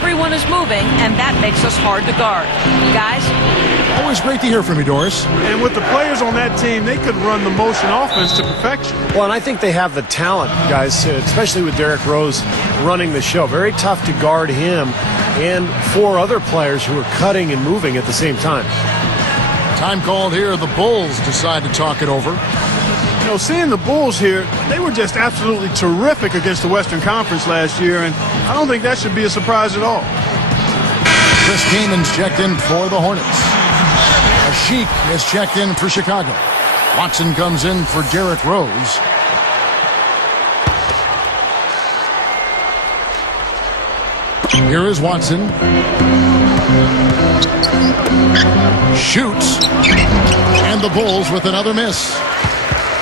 everyone is moving, and that makes us hard to guard. Guys? Always great to hear from you, Doris. And with the players on that team, they could run the motion offense to perfection. Well, and I think they have the talent, guys, especially with Derrick Rose running the show. Very tough to guard him and 4 other players who are cutting and moving at the same time. Time called here. The Bulls decide to talk it over. You know, seeing the Bulls here, they were just absolutely terrific against the Western Conference last year, and I don't think that should be a surprise at all. Chris Kamen's checked in for the Hornets. Sheik is checked in for Chicago. Watson comes in for Derrick Rose. Here is Watson. Shoots. And the Bulls with another miss.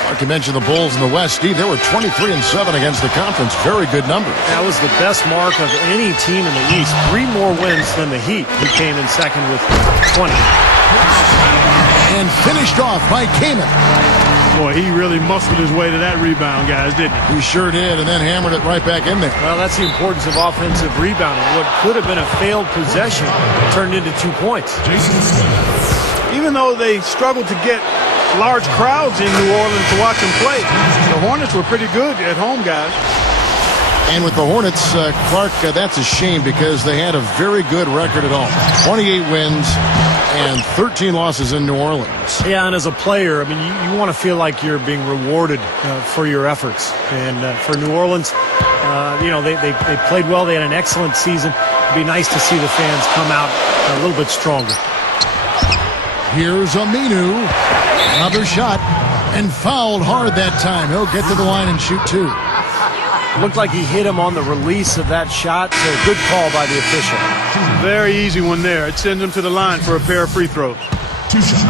Like you mentioned, the Bulls in the West, Steve, they were 23-7 against the conference. Very good numbers. That was the best mark of any team in the East. 3 more wins than the Heat, who came in second with 20. And finished off by Kamen. Boy, he really muscled his way to that rebound, guys, didn't he? He sure did, and then hammered it right back in there. Well, that's the importance of offensive rebounding. What could have been a failed possession turned into 2 points. Even though they struggled to get large crowds in New Orleans to watch them play, the Hornets were pretty good at home, guys. And with the Hornets, Clark, that's a shame because they had a very good record at home. 28 wins and 13 losses in New Orleans. Yeah, and as a player, I mean, you want to feel like you're being rewarded for your efforts. And for New Orleans, you know, they played well. They had an excellent season. It'd be nice to see the fans come out a little bit stronger. Here's Aminu. Another shot. And fouled hard that time. He'll get to the line and shoot 2. Looked like he hit him on the release of that shot, so good call by the official. Very easy one there. It sends him to the line for a pair of free throws.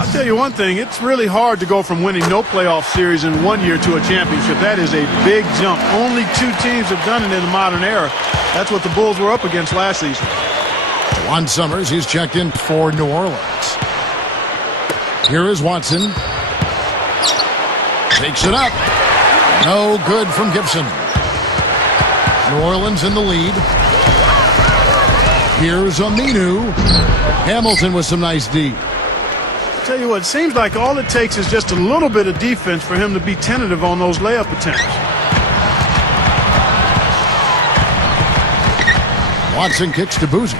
I'll tell you one thing, it's really hard to go from winning no playoff series in 1 year to a championship. That is a big jump. Only 2 teams have done it in the modern era. That's what the Bulls were up against last season. Juan Summers, he's checked in for New Orleans. Here is Watson. Takes it up. No good from Gibson. New Orleans in the lead. Here's Aminu. Hamilton with some nice D. Tell you what, it seems like all it takes is just a little bit of defense for him to be tentative on those layup attempts. Watson kicks to Boozy.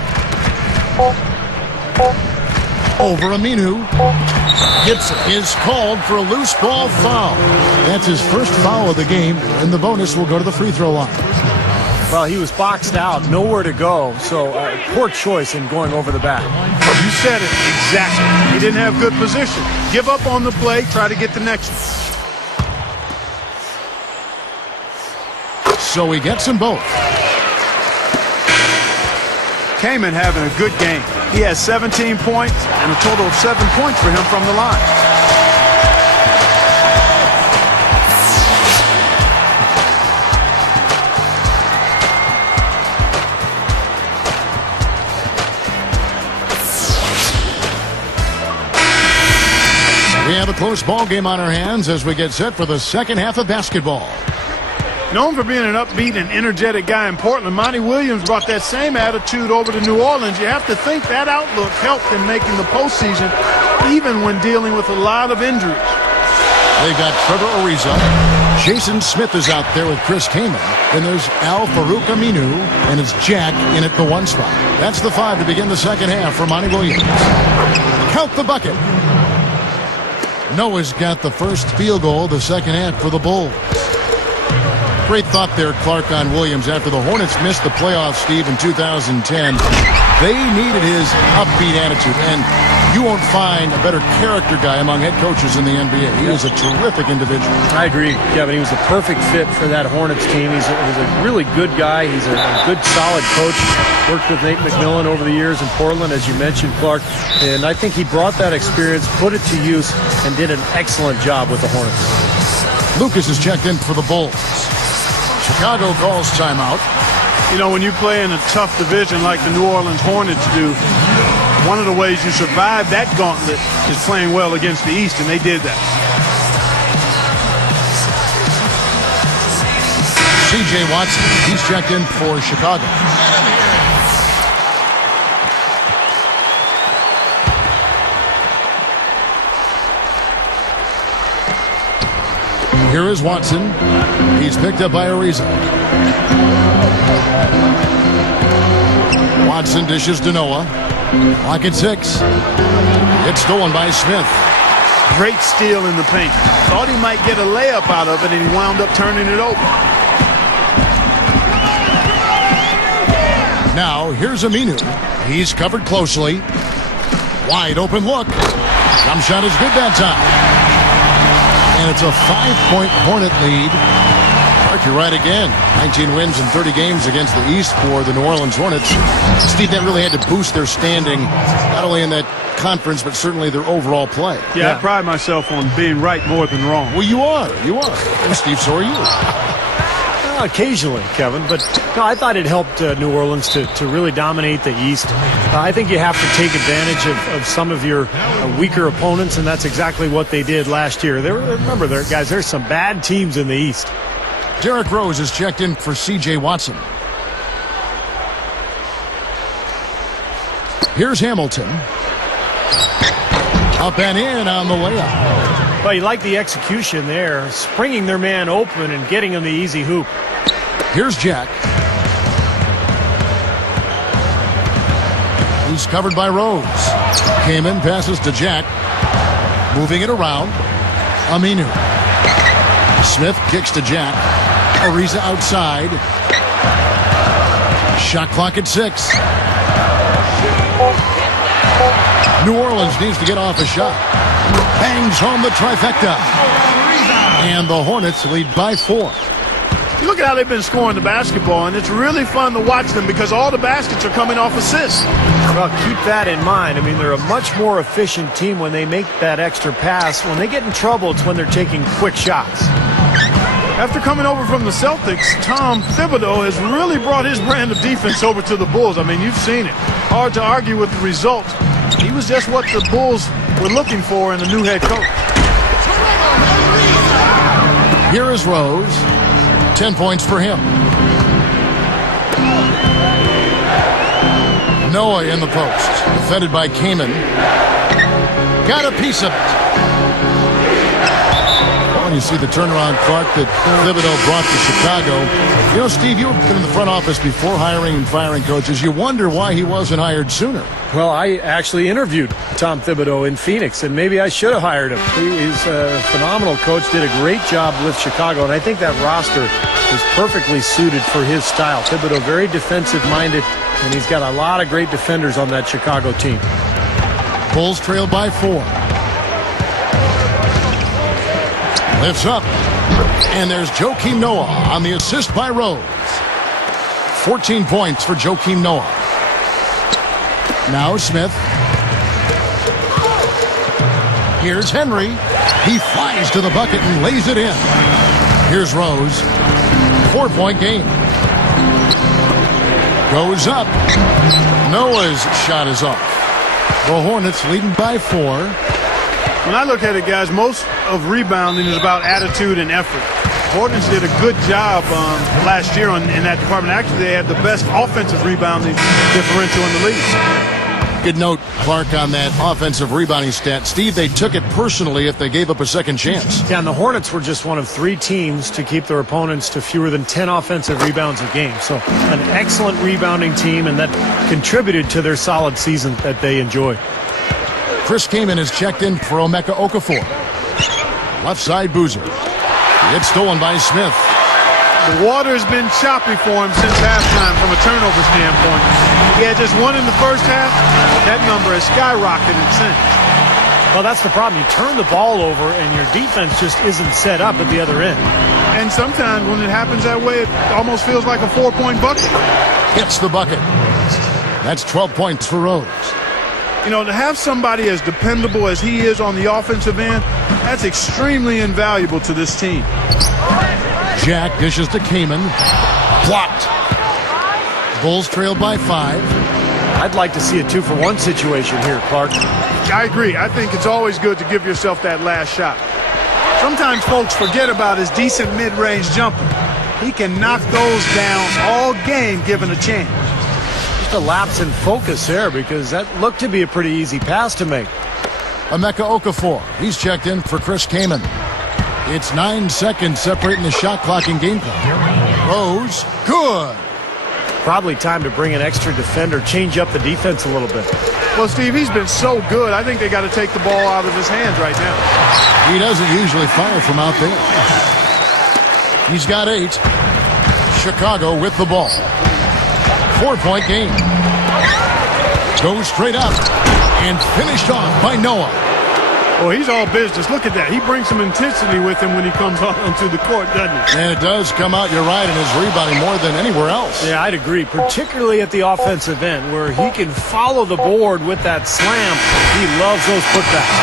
Over Aminu. Gibson is called for a loose ball foul. That's his first foul of the game, and the bonus will go to the free throw line. Well, he was boxed out, nowhere to go, so poor choice in going over the back. You said it exactly. He didn't have good position. Give up on the play, try to get the next one. So he gets them both. Kamen having a good game. He has 17 points and a total of 7 points for him from the line. We have a close ball game on our hands as we get set for the second half of basketball. Known for being an upbeat and energetic guy in Portland, Monty Williams brought that same attitude over to New Orleans. You have to think that outlook helped him making the postseason, even when dealing with a lot of injuries. They got Trevor Ariza. Jason Smith is out there with Chris Kamen. Then there's Al Farouk Aminu, and it's Jack in at the 1 spot. That's the 5 to begin the second half for Monty Williams. Count the bucket. Noah's got the first field goal of the second half for the Bulls. Great thought there, Clark, on Williams. After the Hornets missed the playoffs, Steve, in 2010, they needed his upbeat attitude. And you won't find a better character guy among head coaches in the NBA. He is a terrific individual. I agree, Kevin. He was the perfect fit for that Hornets team. He's a really good guy. He's a good, solid coach. Worked with Nate McMillan over the years in Portland, as you mentioned, Clark. And I think he brought that experience, put it to use, and did an excellent job with the Hornets. Lucas is checked in for the Bulls. Chicago calls timeout. You know, when you play in a tough division like the New Orleans Hornets do, one of the ways you survive that gauntlet is playing well against the East, and they did that. C.J. Watson, he's checked in for Chicago. Here is Watson. He's picked up by Ariza. Watson dishes to Noah. Clock at 6. It's stolen by Smith. Great steal in the paint. Thought he might get a layup out of it, and he wound up turning it over. Now, here's Aminu. He's covered closely. Wide open look. Jump shot is good that time. And it's a 5-point Hornet lead. Mark, you're right again. 19 wins in 30 games against the East for the New Orleans Hornets. Steve, that really had to boost their standing, not only in that conference, but certainly their overall play. Yeah, I pride myself on being right more than wrong. Well, you are. You are. And Steve, so are you. Occasionally, Kevin, but no, I thought it helped New Orleans to really dominate the East. I think you have to take advantage of some of your weaker opponents, and that's exactly what they did last year. Remember, guys, there's some bad teams in the East. Derrick Rose is checked in for C.J. Watson. Here's Hamilton. Up and in on the layup. Well, you like the execution there, springing their man open and getting him the easy hoop. Here's Jack. He's covered by Rose. Kamen passes to Jack. Moving it around. Aminu. Smith kicks to Jack. Ariza outside. Shot clock at 6. New Orleans needs to get off a shot. Bangs home the trifecta. And the Hornets lead by 4. You look at how they've been scoring the basketball, and it's really fun to watch them because all the baskets are coming off assists. Well, keep that in mind. I mean, they're a much more efficient team when they make that extra pass. When they get in trouble, it's when they're taking quick shots. After coming over from the Celtics, Tom Thibodeau has really brought his brand of defense over to the Bulls. I mean, you've seen it. Hard to argue with the result. He was just what the Bulls were looking for in a new head coach. Here is Rose. 10 points for him. Noah in the post. Defended by Kamen. Got a piece of it. Well, you see the turnaround, Clark, that Thibodeau brought to Chicago. You know, Steve, you've been in the front office before hiring and firing coaches. You wonder why he wasn't hired sooner. Well, I actually interviewed Tom Thibodeau in Phoenix, and maybe I should have hired him. He's a phenomenal coach, did a great job with Chicago, and I think that roster is perfectly suited for his style. Thibodeau, very defensive-minded, and he's got a lot of great defenders on that Chicago team. Bulls trail by 4. Lifts up. And there's Joakim Noah on the assist by Rose. 14 points for Joakim Noah. Now Smith. Here's Henry. He flies to the bucket and lays it in. Here's Rose. 4-point game. Goes up. Noah's shot is off. The Hornets leading by 4. When I look at it, guys, most of rebounding is about attitude and effort. Hornets did a good job last year in that department. Actually, they had the best offensive rebounding differential in the league. Good note, Clark, on that offensive rebounding stat. Steve, they took it personally if they gave up a second chance. Yeah, and the Hornets were just one of 3 teams to keep their opponents to fewer than 10 offensive rebounds a game. So an excellent rebounding team, and that contributed to their solid season that they enjoyed. Chris Kamen is checked in for Emeka Okafor. Left side Boozer. It's stolen by Smith. The water's been choppy for him since halftime from a turnover standpoint. He had just 1 in the first half. That number has skyrocketed since. Well, that's the problem. You turn the ball over and your defense just isn't set up at the other end. And sometimes when it happens that way, it almost feels like a 4-point bucket. Hits the bucket. That's 12 points for Rose. You know, to have somebody as dependable as he is on the offensive end, that's extremely invaluable to this team. Jack dishes to Kamen. Blocked. Bulls trail by 5. I'd like to see a 2-for-1 situation here, Clark. I agree. I think it's always good to give yourself that last shot. Sometimes folks forget about his decent mid-range jumper. He can knock those down all game given a chance. Just a lapse in focus there because that looked to be a pretty easy pass to make. Emeka Okafor. He's checked in for Chris Kamen. It's 9 seconds separating the shot clock and game clock. Rose, good. Probably time to bring an extra defender, change up the defense a little bit. Well, Steve, he's been so good. I think they got to take the ball out of his hands right now. He doesn't usually fire from out there. He's got 8. Chicago with the ball. 4-point game. Goes straight up and finished off by Noah. Well, he's all business. Look at that. He brings some intensity with him when he comes onto the court, doesn't he? And it does come out, you're right, in his rebounding more than anywhere else. Yeah, I'd agree, particularly at the offensive end where he can follow the board with that slam. He loves those putbacks.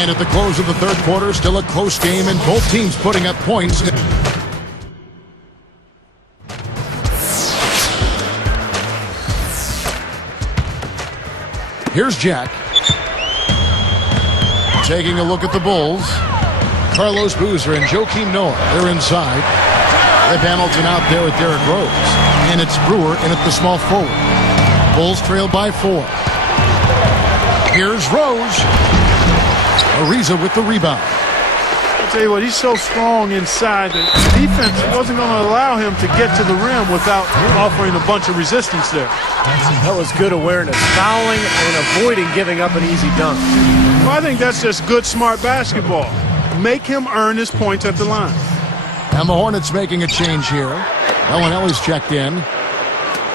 And at the close of the third quarter, still a close game, and both teams putting up points. Here's Jack. Taking a look at the Bulls. Carlos Boozer and Joakim Noah. They're inside. Rip Hamilton out there with Derrick Rose. And it's Brewer in at the small forward. Bulls trail by 4. Here's Rose. Ariza with the rebound. I'll tell you what, he's so strong inside that the defense wasn't going to allow him to get to the rim without offering a bunch of resistance there. That was good awareness. Fouling and avoiding giving up an easy dunk. Well, I think that's just good, smart basketball. Make him earn his points at the line. And the Hornets making a change here. Ellis checked in.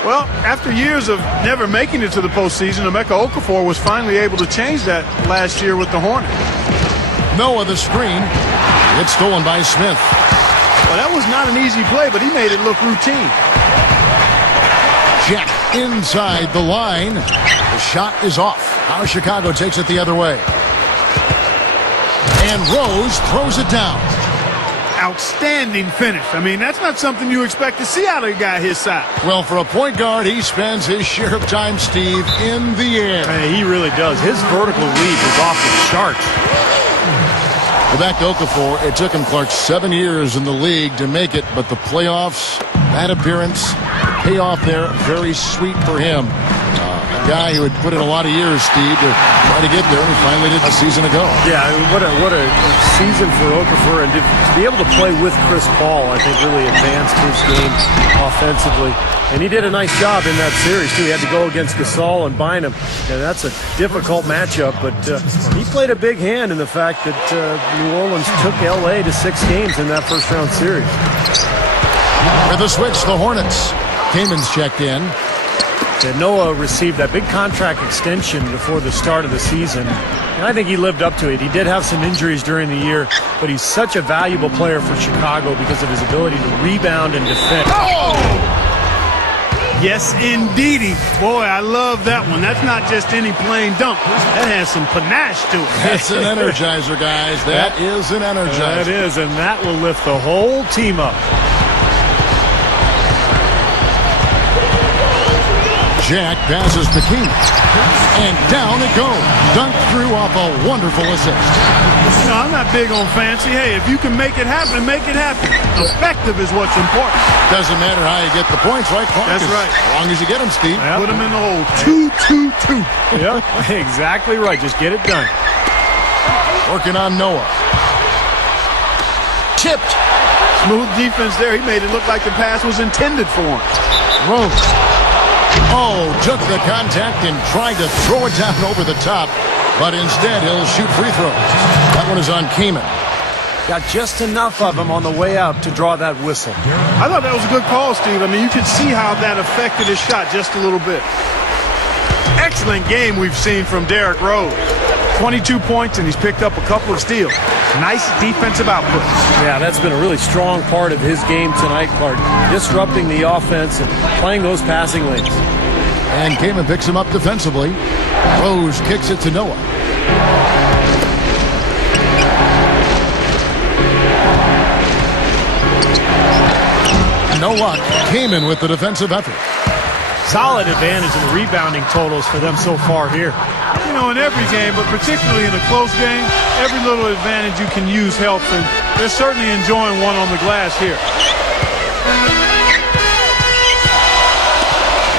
Well, after years of never making it to the postseason, Emeka Okafor was finally able to change that last year with the Hornets. Noah the screen. It's stolen by Smith. Well, that was not an easy play, but he made it look routine. Jack inside the line. The shot is off. Now Chicago takes it the other way. And Rose throws it down. Outstanding finish. I mean, that's not something you expect to see out of a guy his size. Well, for a point guard, he spends his share of time, Steve, in the air. Hey, he really does. His vertical leap is off the charts. Well, back to Okafor. It took him, Clark, 7 years in the league to make it, but the playoffs, that appearance, the payoff there, very sweet for him. A guy who had put in a lot of years, Steve, to try to get there, and he finally did a season ago. Yeah, what a season for Okafor, and to be able to play with Chris Paul, I think, really advanced his game offensively. And he did a nice job in that series, too. He had to go against Gasol and Bynum, and that's a difficult matchup. But he played a big hand in the fact that New Orleans took L.A. to 6 games in that first-round series. With the switch, the Hornets. Kamen's checked in. And Noah received that big contract extension before the start of the season, and I think he lived up to it. He did have some injuries during the year, but he's such a valuable player for Chicago because of his ability to rebound and defend. Oh! Yes, indeedy. Boy, I love that one. That's not just any plain dunk. That has some panache to it. That's an energizer, guys. That is an energizer. That is, and that will lift the whole team up. Jack passes to King. And down it goes. Dunked through off a wonderful assist. No, I'm not big on fancy. Hey, if you can make it happen, make it happen. Effective is what's important. Doesn't matter how you get the points, right, Clark? That's right. As long as you get them, Steve. Yep. Put them in the hole. 2-2-2. Yep, exactly right. Just get it done. Working on Noah. Tipped. Smooth defense there. He made it look like the pass was intended for him. Rose. Oh, took the contact and tried to throw it down over the top, but instead he'll shoot free throws. That one is on Kamen. Got just enough of him on the way out to draw that whistle. I thought that was a good call, Steve. I mean, you could see how that affected his shot just a little bit. Excellent game we've seen from Derrick Rose. 22 points, and he's picked up a couple of steals. Nice defensive output. Yeah, that's been a really strong part of his game tonight, Clark. Disrupting the offense and playing those passing lanes. And Kamen picks him up defensively. Rose kicks it to Noah. No luck. Kamen with the defensive effort. Solid advantage in the rebounding totals for them so far here. You know, in every game, but particularly in a close game, every little advantage you can use helps, and they're certainly enjoying one on the glass here.